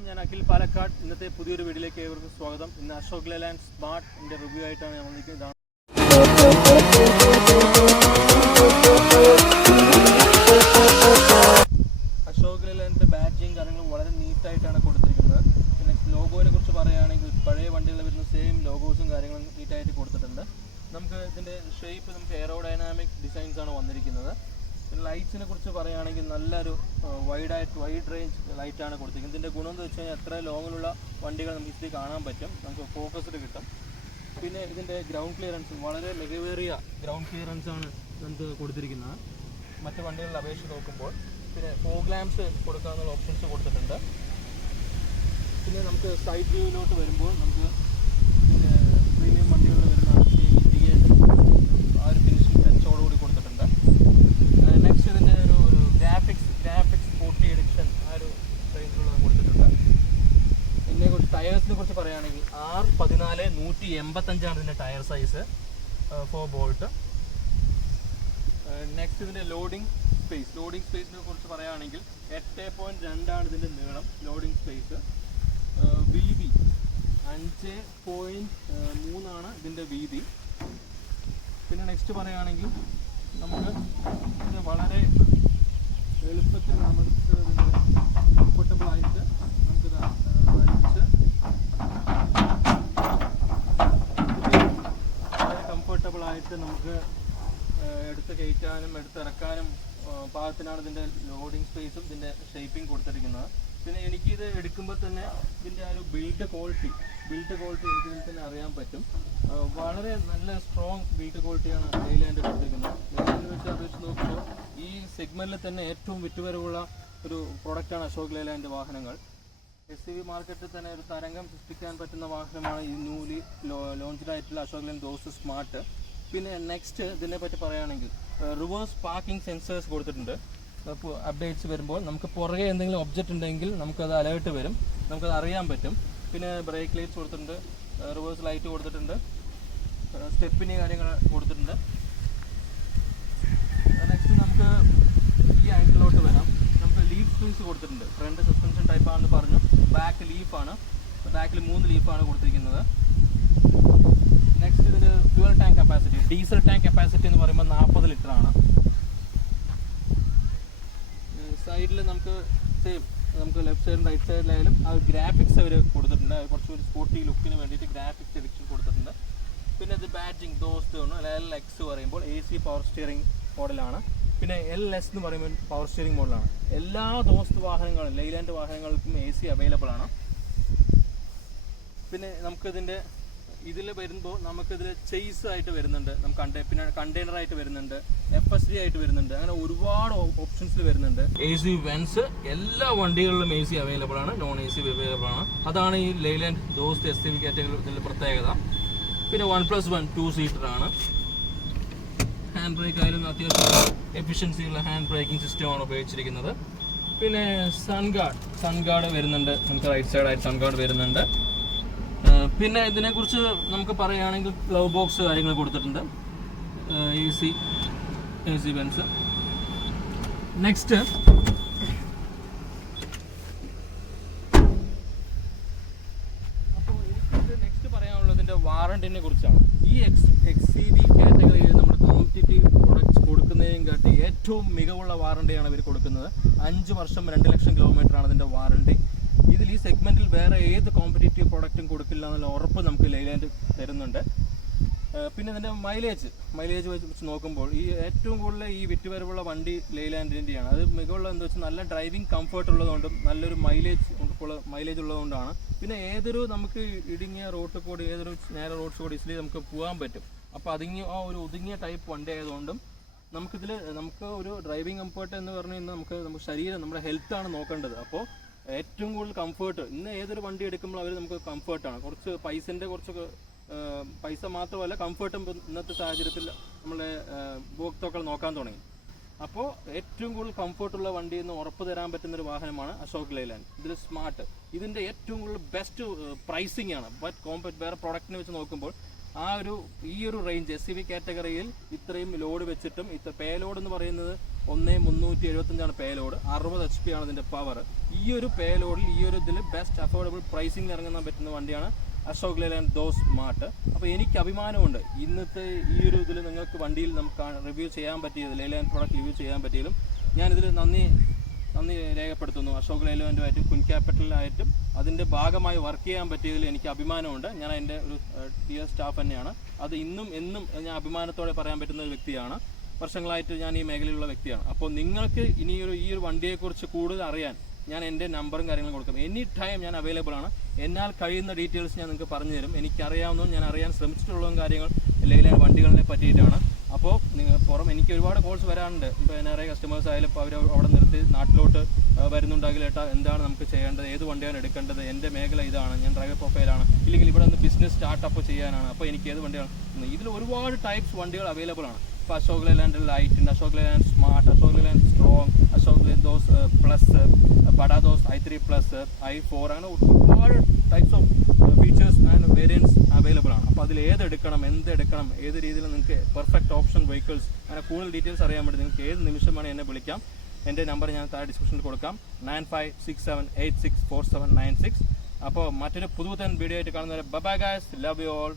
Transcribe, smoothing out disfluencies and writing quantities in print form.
നമസ്കാരം, ഞാൻ അഖിൽ പാലക്കാട്. ഇന്നത്തെ പുതിയൊരു വീഡിയോയിലേക്ക് ഏവർക്കും സ്വാഗതം. ഇന്ന് അശോക് ലേലാൻഡ് സ്മാർട്ടിൻ്റെ റിവ്യൂ ആയിട്ടാണ് ഞാൻ വന്നിരിക്കുന്നത്. അശോക് ലേലാൻഡിൻ്റെ ബാഡ്ജിങ് കാര്യങ്ങളും വളരെ നീറ്റായിട്ടാണ് കൊടുത്തിരിക്കുന്നത്. പിന്നെ ലോഗോനെ കുറിച്ച് പറയുകയാണെങ്കിൽ പഴയ വണ്ടികളിൽ വരുന്ന സെയിം ലോഗോസും കാര്യങ്ങളും നീറ്റായിട്ട് കൊടുത്തിട്ടുണ്ട്. നമുക്ക് ഇതിൻ്റെ ഷേപ്പ് നമുക്ക് എയറോഡൈനാമിക് ഡിസൈൻസ് ആണ് വന്നിരിക്കുന്നത്. പിന്നെ ലൈറ്റ്സിനെ കുറിച്ച് പറയുകയാണെങ്കിൽ നല്ലൊരു വൈഡ് റേഞ്ച് ലൈറ്റാണ് കൊടുത്തിരിക്കുന്നത്. ഇതിൻ്റെ ഗുണം എന്ന് വെച്ച് കഴിഞ്ഞാൽ എത്ര ലോങ്ങിലുള്ള വണ്ടികൾ നമുക്ക് ഇതിൽ കാണാൻ പറ്റും, നമുക്ക് ഫോക്കസ്ഡ് കിട്ടും. പിന്നെ ഇതിൻ്റെ ഗ്രൗണ്ട് ക്ലിയറൻസ് വളരെ മികവേറിയ ഗ്രൗണ്ട് ക്ലിയറൻസ് ആണ് നമുക്ക് കൊടുത്തിരിക്കുന്നത് മറ്റ് വണ്ടികളിൽ അപേക്ഷിച്ച് നോക്കുമ്പോൾ. പിന്നെ ഫോഗ് ലാംപ്സ് കൊടുക്കാനുള്ള ഓപ്ഷൻസ് കൊടുത്തിട്ടുണ്ട്. പിന്നെ നമുക്ക് സൈഡ് വ്യൂവിലോട്ട് വരുമ്പോൾ നമുക്ക് പ്രീമിയം വണ്ടികളിൽ വരുന്ന ആ ഒരു ഫിനിഷിംഗ് ടച്ചോടുകൂടി കൊടുത്തിട്ടുണ്ട്. നെക്സ്റ്റ് ഇതിൻ്റെ ഒരു ഗ്രാഫിക്സ് 40 എഡിഷൻ ആ ഒരു റേഞ്ചിലുള്ള കൊടുത്തിട്ടുണ്ട്. ഇതിനെ കുറിച്ച് ടയേഴ്സിനെ കുറിച്ച് പറയുകയാണെങ്കിൽ R14 185 ഇതിൻ്റെ ടയർ സൈസ് 4 ബോൾട്ട്. നെക്സ്റ്റ് ഇതിൻ്റെ ലോഡിംഗ് സ്പേസിനെ കുറിച്ച് പറയുകയാണെങ്കിൽ 8.2 ഇതിൻ്റെ നീളം ലോഡിംഗ് സ്പേസ്. വീതി 5.3 ഇതിൻ്റെ വീതി. പിന്നെ നെക്സ്റ്റ് പറയുകയാണെങ്കിൽ നമുക്ക് ഇത് വളരെ എളുപ്പത്തിൽ നമുക്ക് കംഫർട്ടബിളായിട്ട് നമുക്കിത് വലിച്ച് വളരെ കംഫർട്ടബിളായിട്ട് നമുക്ക് എടുത്ത് കയറ്റാനും എടുത്തിറക്കാനും പാകത്തിനാണ് ഇതിൻ്റെ ലോഡിംഗ് സ്പേസും ഇതിൻ്റെ ഷേപ്പിംഗ് കൊടുത്തിരിക്കുന്നത്. പിന്നെ എനിക്കിത് എടുക്കുമ്പോൾ തന്നെ ഇതിൻ്റെ ആ ഒരു ബിൽഡ് ക്വാളിറ്റി എനിക്ക് ഇതിൽ തന്നെ അറിയാൻ പറ്റും. വളരെ നല്ല സ്ട്രോങ് ബിൽഡ് ക്വാളിറ്റിയാണ് ലേലാൻഡ് കൊടുത്തിരിക്കുന്നത്. ലേലാൻഡ് വെച്ച് അപേക്ഷിച്ച് നോക്കുമ്പോൾ ഈ സെഗ്മെൻറ്റിൽ തന്നെ ഏറ്റവും വിറ്റുവരവുള്ള ഒരു പ്രൊഡക്റ്റാണ് അശോക് ലേലാൻഡ് വാഹനങ്ങൾ. SUV മാർക്കറ്റിൽ തന്നെ ഒരു തരംഗം സൃഷ്ടിക്കാൻ പറ്റുന്ന വാഹനമാണ് ഈ ന്യൂലി ലോഞ്ചായിട്ടുള്ള അശോക് ലേലാൻഡ് ദോസ് സ്മാർട്ട്. പിന്നെ നെക്സ്റ്റ് ഇതിനെ പറ്റി പറയുകയാണെങ്കിൽ റിവേഴ്സ് പാർക്കിംഗ് സെൻസേഴ്സ് കൊടുത്തിട്ടുണ്ട്. അപ്പോൾ അപ്ഡേറ്റ്സ് വരുമ്പോൾ നമുക്ക് പുറകെ എന്തെങ്കിലും ഒബ്ജക്റ്റ് ഉണ്ടെങ്കിൽ നമുക്കത് അലേർട്ട് വരും, നമുക്കത് അറിയാൻ പറ്റും. പിന്നെ ബ്രേക്ക് ലൈറ്റ്സ് കൊടുത്തിട്ടുണ്ട്, റിവേഴ്സ് ലൈറ്റ് കൊടുത്തിട്ടുണ്ട്, സ്റ്റെപ്പിന് കാര്യങ്ങൾ കൊടുത്തിട്ടുണ്ട്. നെക്സ്റ്റ് നമുക്ക് ഈ ആംഗിളിലോട്ട് വരാം. നമുക്ക് ലീഫ് സ്പ്രിങ്സ് കൊടുത്തിട്ടുണ്ട്. ഫ്രണ്ട് സസ്പെൻഷൻ ടൈപ്പാണെന്ന് പറഞ്ഞു. ബാക്ക് ലീഫാണ്, ബാക്കിൽ 3 ലീഫാണ് കൊടുത്തിരിക്കുന്നത്. നെക്സ്റ്റ് ഇതിൻ്റെ fuel tank capacity, diesel tank capacity എന്ന് പറയുമ്പോൾ 40 ലിറ്ററാണ്. സൈഡിൽ നമുക്ക് സെയിം നമുക്ക് ലെഫ്റ്റ് സൈഡും റൈറ്റ് സൈഡിലായാലും ആ ഗ്രാഫിക്സ് അവർ കൊടുത്തിട്ടുണ്ട്. കുറച്ചുകൂടി സ്പോർട്ടി ലുക്കിന് വേണ്ടിയിട്ട് ഗ്രാഫിക്സ് എഡിഷൻ കൊടുത്തിട്ടുണ്ട്. പിന്നെ ഇത് ബാഡ്ജിങ് ദോസ്ത് LX പറയുമ്പോൾ AC പവർ സ്റ്റിയറിംഗ് മോഡലാണ്. പിന്നെ LS എന്ന് പറയുമ്പോൾ പവർ സ്റ്റിയറിംഗ് മോഡലാണ്. എല്ലാ ദോസ്ത് വാഹനങ്ങളും ലേലാൻഡ് വാഹനങ്ങൾക്കും AC അവൈലബിൾ ആണ്. പിന്നെ നമുക്കിതിൻ്റെ ഇതിൽ വരുമ്പോൾ നമുക്കിതിൽ ചേസ് ആയിട്ട് വരുന്നുണ്ട്, പിന്നെ കണ്ടെയ്നറായിട്ട് വരുന്നുണ്ട്, FSD ആയിട്ട് വരുന്നുണ്ട്. അങ്ങനെ ഒരുപാട് ഓപ്ഷൻസിൽ വരുന്നുണ്ട്. AC വെൻസ് എല്ലാ വണ്ടികളിലും AC അവൈലബിൾ ആണ്, നോൺ AC അവൈലബിൾ ആണ്. അതാണ് ഈ ലേലാൻഡ് ദോസ്ത് SUV കാറ്റഗറിയുടെ പ്രത്യേകത. പിന്നെ 1+1 2 സീറ്ററാണ്. ഹാൻഡ് ബ്രേക്ക് ആയാലും അത്യാവശ്യം എഫിഷ്യൻസിയുള്ള ഹാൻഡ് ബ്രേക്കിംഗ് സിസ്റ്റമാണ് ഉപയോഗിച്ചിരിക്കുന്നത്. പിന്നെ സൺഗാർഡ് വരുന്നുണ്ട്, നമുക്ക് റൈറ്റ് സൈഡായിട്ട് സൺഗാർഡ് വരുന്നുണ്ട്. പിന്നെ ഇതിനെക്കുറിച്ച് നമുക്ക് പറയുകയാണെങ്കിൽ ഗ്ലൗ ബോക്സ് കാര്യങ്ങൾ കൊടുത്തിട്ടുണ്ട്, AC വെൻസ്. നെക്സ്റ്റ് പറയാനുള്ളത് ഇതിൻ്റെ വാറണ്ടിനെ കുറിച്ചാണ്. ഈ XCV കാറ്റഗറിയിൽ നമ്മുടെ കോമ്പറ്റീറ്റീവ് പ്രൊഡക്ട്സ് കൊടുക്കുന്നതിനും കാട്ടി ഏറ്റവും മികവുള്ള വാറണ്ടിയാണ് ഇവർ കൊടുക്കുന്നത്. 5 വർഷം 2 ലക്ഷം കിലോമീറ്ററാണ് ഇതിൻ്റെ വാറണ്ടി. ഇതിൽ ഈ സെഗ്മെൻറ്റിൽ വേറെ ഏത് കോമ്പറ്റീറ്റീവ് പ്രൊഡക്റ്റും കൊടുക്കില്ല എന്നുള്ള ഉറപ്പ് നമുക്ക് ലേലാൻഡ് തരുന്നുണ്ട്. പിന്നെ ഇതിൻ്റെ മൈലേജ് വെച്ച് നോക്കുമ്പോൾ ഈ ഏറ്റവും കൂടുതൽ ഈ വിറ്റുവരവുള്ള വണ്ടി ലേലാൻഡിൻ്റെയാണ്. അത് മികവുള്ള എന്താ വെച്ചാൽ നല്ല ഡ്രൈവിംഗ് കംഫർട്ട് ഉള്ളതുകൊണ്ടും നല്ലൊരു മൈലേജ് ഉള്ളതുകൊണ്ടാണ്. പിന്നെ ഏതൊരു നമുക്ക് ഇടുങ്ങിയ റോഡ് കൂടി ഏതൊരു നേരെ റോഡ്സ് കൂടി ഇതിൽ നമുക്ക് പോകാൻ പറ്റും. അപ്പോൾ ആ ഒരു ഒതുങ്ങിയ ടൈപ്പ് വണ്ടി ആയതുകൊണ്ടും നമുക്ക് ഒരു ഡ്രൈവിംഗ് കംഫർട്ട് എന്ന് പറഞ്ഞു കഴിഞ്ഞാൽ നമുക്ക് ശരീരം നമ്മുടെ ഹെൽത്താണ് നോക്കേണ്ടത്. അപ്പോൾ ഏറ്റവും കൂടുതൽ കംഫർട്ട് ഇന്ന് ഏതൊരു വണ്ടി എടുക്കുമ്പോൾ അവർ നമുക്ക് കംഫർട്ടാണ്. കുറച്ച് പൈസ മാത്രമല്ല കംഫർട്ടും ഇന്നത്തെ സാഹചര്യത്തിൽ നമ്മളെ ഉപഭോക്താക്കൾ നോക്കാൻ തുടങ്ങി. അപ്പോൾ ഏറ്റവും കൂടുതൽ കംഫർട്ടുള്ള വണ്ടി എന്ന് ഉറപ്പ് തരാൻ പറ്റുന്നൊരു വാഹനമാണ് അശോക് ലേലാൻഡ്. ഇതിൽ സ്മാർട്ട് ഇതിൻ്റെ ഏറ്റവും കൂടുതൽ ബെസ്റ്റ് പ്രൈസിംഗ് ആണ്. വേറെ പ്രൊഡക്റ്റിനെ വെച്ച് നോക്കുമ്പോൾ ഈ ഒരു റേഞ്ച് SUV കാറ്റഗറിയിൽ ഇത്രയും ലോഡ് വെച്ചിട്ടും പേ ലോഡ് എന്ന് പറയുന്നത് 1375 പേ ലോഡ്, 60 HP ആണ് ഇതിൻ്റെ പവർ. ഈ ഒരു പേ ലോഡിൽ ഈ ഒരു ഇതിൽ ബെസ്റ്റ് അഫോർഡബിൾ പ്രൈസിംഗ് ഇറങ്ങാൻ പറ്റുന്ന വണ്ടിയാണ് അശോക് ലേലാൻഡ് ദോ സ്മാർട്ട്. അപ്പോൾ എനിക്ക് അഭിമാനമുണ്ട് ഇന്നത്തെ ഈ ഒരു ഇതിൽ നിങ്ങൾക്ക് വണ്ടിയിൽ നമുക്ക് റിവ്യൂ ചെയ്യാൻ പറ്റിയത്, ലേലാൻഡ് പ്രോഡക്റ്റ് റിവ്യൂ ചെയ്യാൻ പറ്റിയതും ഞാനിതിൽ നന്ദി രേഖപ്പെടുത്തുന്നു. അശോക് ലേലാൻഡുമായിട്ടും കുൻ ക്യാപിറ്റലായിട്ടും അതിൻ്റെ ഭാഗമായി വർക്ക് ചെയ്യാൻ പറ്റിയതിൽ എനിക്ക് അഭിമാനമുണ്ട്. ഞാൻ എൻ്റെ ഒരു ടിയർ സ്റ്റാഫ് തന്നെയാണ്. അത് ഇന്നും എന്നും ഞാൻ അഭിമാനത്തോടെ പറയാൻ പറ്റുന്ന ഒരു വ്യക്തിയാണ്. വർഷങ്ങളായിട്ട് ഞാൻ ഈ മേഖലയിലുള്ള വ്യക്തിയാണ്. അപ്പോൾ നിങ്ങൾക്ക് ഈ ഒരു വണ്ടിയെക്കുറിച്ച് കൂടുതൽ അറിയാൻ ഞാൻ എൻ്റെ നമ്പറും കാര്യങ്ങളും കൊടുക്കും. എനി ടൈം ഞാൻ അവൈലബിൾ ആണ്. എന്നാൽ കഴിയുന്ന ഡീറ്റെയിൽസ് ഞാൻ നിങ്ങൾക്ക് പറഞ്ഞു തരും. എനിക്കറിയാവുന്നതും ഞാൻ അറിയാൻ ശ്രമിച്ചിട്ടുള്ളതും കാര്യങ്ങൾ ലേലാൻഡ് വണ്ടികളെ പറ്റിയിട്ടാണ്. അപ്പോൾ എനിക്ക് ഒരുപാട് കോൾസ് വരാറുണ്ട്. ഇപ്പോൾ NRI കസ്റ്റമേഴ്സ് ആയാലും ഇപ്പോൾ അവർ അവിടെ നിർത്തി നാട്ടിലോട്ട് വരുന്നുണ്ടെങ്കിൽ ഏട്ടാ എന്താണ് നമുക്ക് ചെയ്യേണ്ടത്, ഏത് വണ്ടിയാണ് എടുക്കേണ്ടത്, എൻ്റെ മേഖല ഇതാണ്, ഞാൻ ഡ്രൈവർ പ്രൊഫൈലാണ്, ഇല്ലെങ്കിൽ ഇവിടെ നിന്ന് ബിസിനസ് സ്റ്റാർട്ടപ്പ് ചെയ്യാനാണ്, അപ്പോൾ എനിക്ക് ഏത് വണ്ടിയാണ്. ഇതിൽ ഒരുപാട് ടൈപ്സ് വണ്ടികൾ അവൈലബിൾ ആണ്. ഇപ്പോൾ അശോക് ലേലാൻഡ് ലൈറ്റ് ഉണ്ട്, Ashok Leyland smart, Ashok Leyland strong, Ashok Leyland plus, ബഡാദോസ് i3+, i4, അങ്ങനെ ഒരുപാട് types of features and variance available ആണ്. അപ്പോൾ അതിൽ ഏതെടുക്കണം, എന്തെടുക്കണം, ഏത് രീതിയിൽ നിങ്ങൾക്ക് പെർഫെക്റ്റ് ഓപ്ഷൻ വെഹിക്കിൾസ്, അങ്ങനെ കൂടുതൽ ഡീറ്റെയിൽസ് അറിയാൻ വേണ്ടി നിങ്ങൾക്ക് ഏത് നിമിഷം വേണം എന്നെ വിളിക്കാം. എൻ്റെ നമ്പർ ഞാൻ താഴെ ഡിസ്ക്രിപ്ഷനിൽ കൊടുക്കാം, 9567864796. അപ്പോൾ മറ്റൊരു പുതുപുത്തൻ വീഡിയോ ആയിട്ട് കാണുന്നവരെ bye guys, love you all.